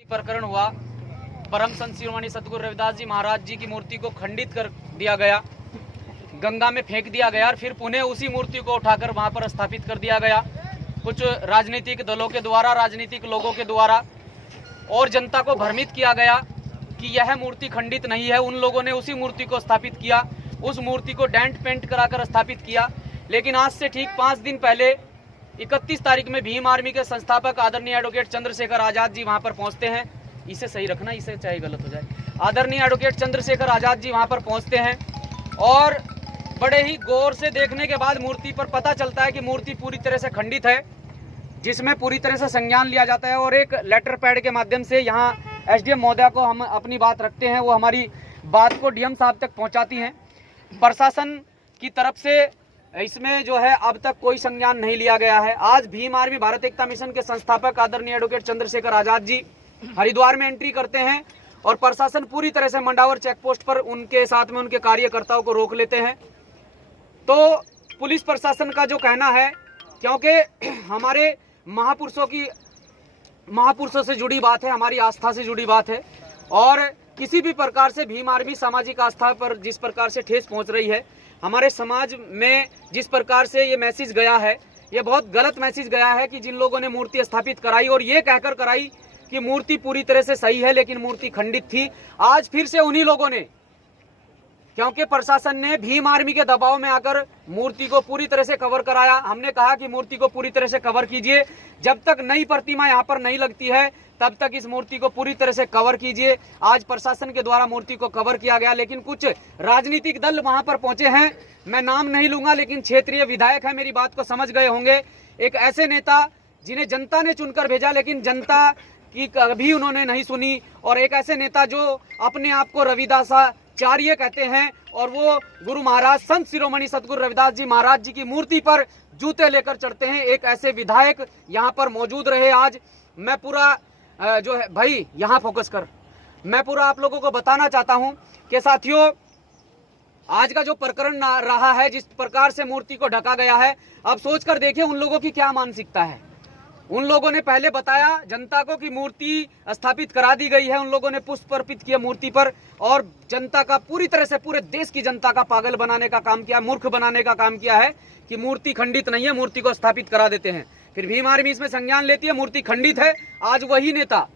प्रकरण हुआ, परम संत शिरोमणि सतगुरु रविदास जी महाराज जी की मूर्ति को खंडित कर दिया गया, गंगा में फेंक दिया गया और फिर पुनः उसी मूर्ति को उठाकर वहां पर स्थापित कर दिया गया कुछ राजनीतिक दलों के द्वारा, राजनीतिक लोगों के द्वारा, और जनता को भ्रमित किया गया कि यह मूर्ति खंडित नहीं है। उन लोगों ने उसी मूर्ति को स्थापित किया, उस मूर्ति को डेंट पेंट कराकर स्थापित किया। लेकिन आज से ठीक 5 दिन पहले 31 तारीख में भीम आर्मी के संस्थापक आदरणीय एडवोकेट चंद्रशेखर आजाद जी वहां पर पहुंचते हैं। इसे सही रखना, इसे चाहे गलत हो जाए। आदरणीय एडवोकेट चंद्रशेखर आजाद जी वहां पर पहुंचते हैं और बड़े ही गौर से देखने के बाद मूर्ति पर पता चलता है कि मूर्ति पूरी तरह से खंडित है, जिसमें पूरी तरह से संज्ञान लिया जाता है। और एक लेटर पैड के माध्यम से यहाँ एसडीएम महोदया को हम अपनी बात रखते हैं, वो हमारी बात को डीएम साहब तक पहुंचाती हैं। प्रशासन की तरफ से इसमें जो है अब तक कोई संज्ञान नहीं लिया गया है। आज भीम आर्मी भारत एकता मिशन के संस्थापक आदरणीय एडवोकेट चंद्रशेखर आजाद जी हरिद्वार में एंट्री करते हैं और प्रशासन पूरी तरह से मंडावर चेक पोस्ट पर उनके साथ में उनके कार्यकर्ताओं को रोक लेते हैं। तो पुलिस प्रशासन का जो कहना है, क्योंकि हमारे महापुरुषों से जुड़ी बात है, हमारी आस्था से जुड़ी बात है, और किसी भी प्रकार से भीम आर्मी सामाजिक आस्था पर जिस प्रकार से ठेस पहुंच रही है, हमारे समाज में जिस प्रकार से ये मैसेज गया है, ये बहुत गलत मैसेज गया है कि जिन लोगों ने मूर्ति स्थापित कराई और ये कहकर कराई कि मूर्ति पूरी तरह से सही है लेकिन मूर्ति खंडित थी। आज फिर से उन्हीं लोगों ने, क्योंकि प्रशासन ने भीम आर्मी के दबाव में आकर मूर्ति को पूरी तरह से कवर कराया। हमने कहा कि मूर्ति को पूरी तरह से कवर कीजिए, जब तक नई प्रतिमा यहाँ पर नहीं लगती है तब तक इस मूर्ति को पूरी तरह से कवर कीजिए। आज प्रशासन के द्वारा मूर्ति को कवर किया गया, लेकिन कुछ राजनीतिक दल वहां पर पहुंचे हैं, मैं नाम नहीं लूंगा लेकिन क्षेत्रीय विधायक है, मेरी बात को समझ गए होंगे। एक ऐसे नेता जिन्हें जनता ने चुनकर भेजा लेकिन जनता की कभी उन्होंने नहीं सुनी, और एक ऐसे नेता जो अपने आप को रविदासाचार्य कहते हैं और वो गुरु महाराज संत शिरोमणि सतगुरु रविदास जी महाराज जी की मूर्ति पर जूते लेकर चढ़ते हैं। एक ऐसे विधायक यहाँ पर मौजूद रहे। आज मैं पूरा जो है, भाई यहाँ फोकस कर, मैं पूरा आप लोगों को बताना चाहता हूँ कि साथियों, आज का जो प्रकरण रहा है, जिस प्रकार से मूर्ति को ढका गया है, अब सोचकर देखिए उन लोगों की क्या मानसिकता है। उन लोगों ने पहले बताया जनता को कि मूर्ति स्थापित करा दी गई है, उन लोगों ने पुष्प अर्पित किया मूर्ति पर और जनता का पूरी तरह से, पूरे देश की जनता का पागल बनाने का काम किया, मूर्ख बनाने का काम किया है कि मूर्ति खंडित नहीं है, मूर्ति को स्थापित करा देते हैं। फिर भीम आर्मी इसमें संज्ञान लेती है, मूर्ति खंडित है। आज वही नेता,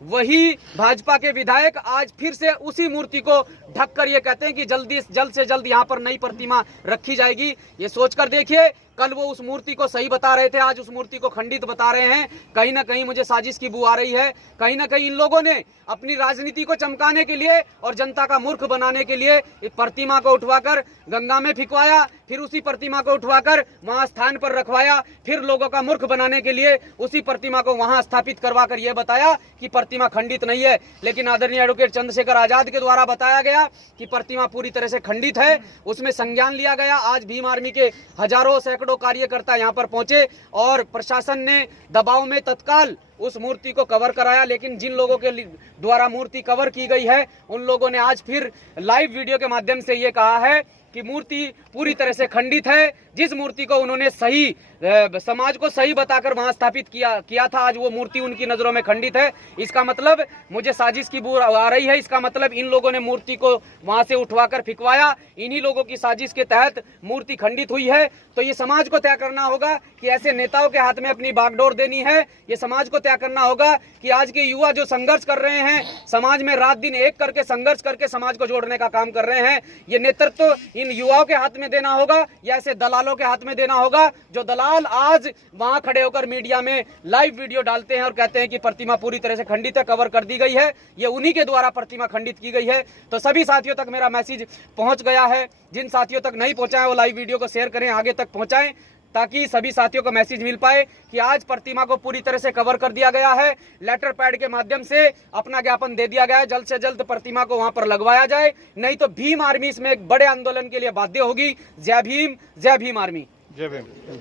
वही भाजपा के विधायक आज फिर से उसी मूर्ति को ढककर ये कहते हैं कि जल्द से जल्द यहाँ पर नई प्रतिमा रखी जाएगी। ये सोचकर देखिए, कल वो उस मूर्ति को सही बता रहे थे, आज उस मूर्ति को खंडित बता रहे हैं। कहीं ना कहीं मुझे साजिश की बू आ रही है। कहीं ना कहीं इन लोगों ने अपनी राजनीति को चमकाने के लिए और जनता का मूर्ख बनाने के लिए इस प्रतिमा को उठवाकर गंगा में फिकवाया, फिर उसी प्रतिमा को उठवाकर वहां स्थान पर रखवाया, फिर लोगों का मूर्ख बनाने के लिए उसी प्रतिमा को वहां स्थापित करवाकर यह बताया कि प्रतिमा खंडित नहीं है। लेकिन आदरणीय एडवोकेट चंद्रशेखर आजाद के द्वारा बताया गया कि प्रतिमा पूरी तरह से खंडित है, उसमें संज्ञान लिया गया। आज भीम आर्मी के हजारों सैकड़ों कार्यकर्ता यहां पर पहुंचे और प्रशासन ने दबाव में तत्काल उस मूर्ति को कवर कराया। लेकिन जिन लोगों के द्वारा मूर्ति कवर की गई है, उन लोगों ने आज फिर लाइव वीडियो के माध्यम से ये कहा है कि मूर्ति पूरी तरह से खंडित है। जिस मूर्ति को उन्होंने सही समाज को सही बताकर वहां स्थापित किया था, आज वो मूर्ति उनकी नजरों में खंडित है। इसका मतलब मुझे साजिश की बू आ रही है। इसका मतलब इन लोगों ने मूर्ति को वहां से उठवाकर फिकवाया, इन्हीं लोगों की साजिश के तहत मूर्ति खंडित हुई है। तो ये समाज को तय करना होगा कि ऐसे नेताओं के हाथ में अपनी बागडोर देनी है। ये समाज को तय करना होगा कि आज के युवा जो संघर्ष कर रहे हैं, समाज में रात दिन एक करके संघर्ष करके समाज को जोड़ने का काम कर रहे हैं, ये नेतृत्व इन युवाओं के हाथ में देना होगा या ऐसे दलालों के हाथ में देना होगा, जो दलाल आज वहां खड़े होकर मीडिया में लाइव वीडियो डालते हैं और कहते हैं कि प्रतिमा पूरी तरह से खंडित है, कवर कर दी गई है। ये उन्हीं के द्वारा प्रतिमा खंडित की गई है। तो सभी साथियों तक मेरा मैसेज पहुंच गया है। जिन साथियों तक नहीं पहुंचा है वो लाइव वीडियो को शेयर करें, आगे तक पहुंचाएं, ताकि सभी साथियों को मैसेज मिल पाए कि आज प्रतिमा को पूरी तरह से कवर कर दिया गया है। लेटर पैड के माध्यम से अपना ज्ञापन दे दिया गया है, जल्द से जल्द प्रतिमा को वहां पर लगवाया जाए, नहीं तो भीम आर्मी इसमें एक बड़े आंदोलन के लिए बाध्य होगी। जय भीम, जय भीम आर्मी, जय भीम।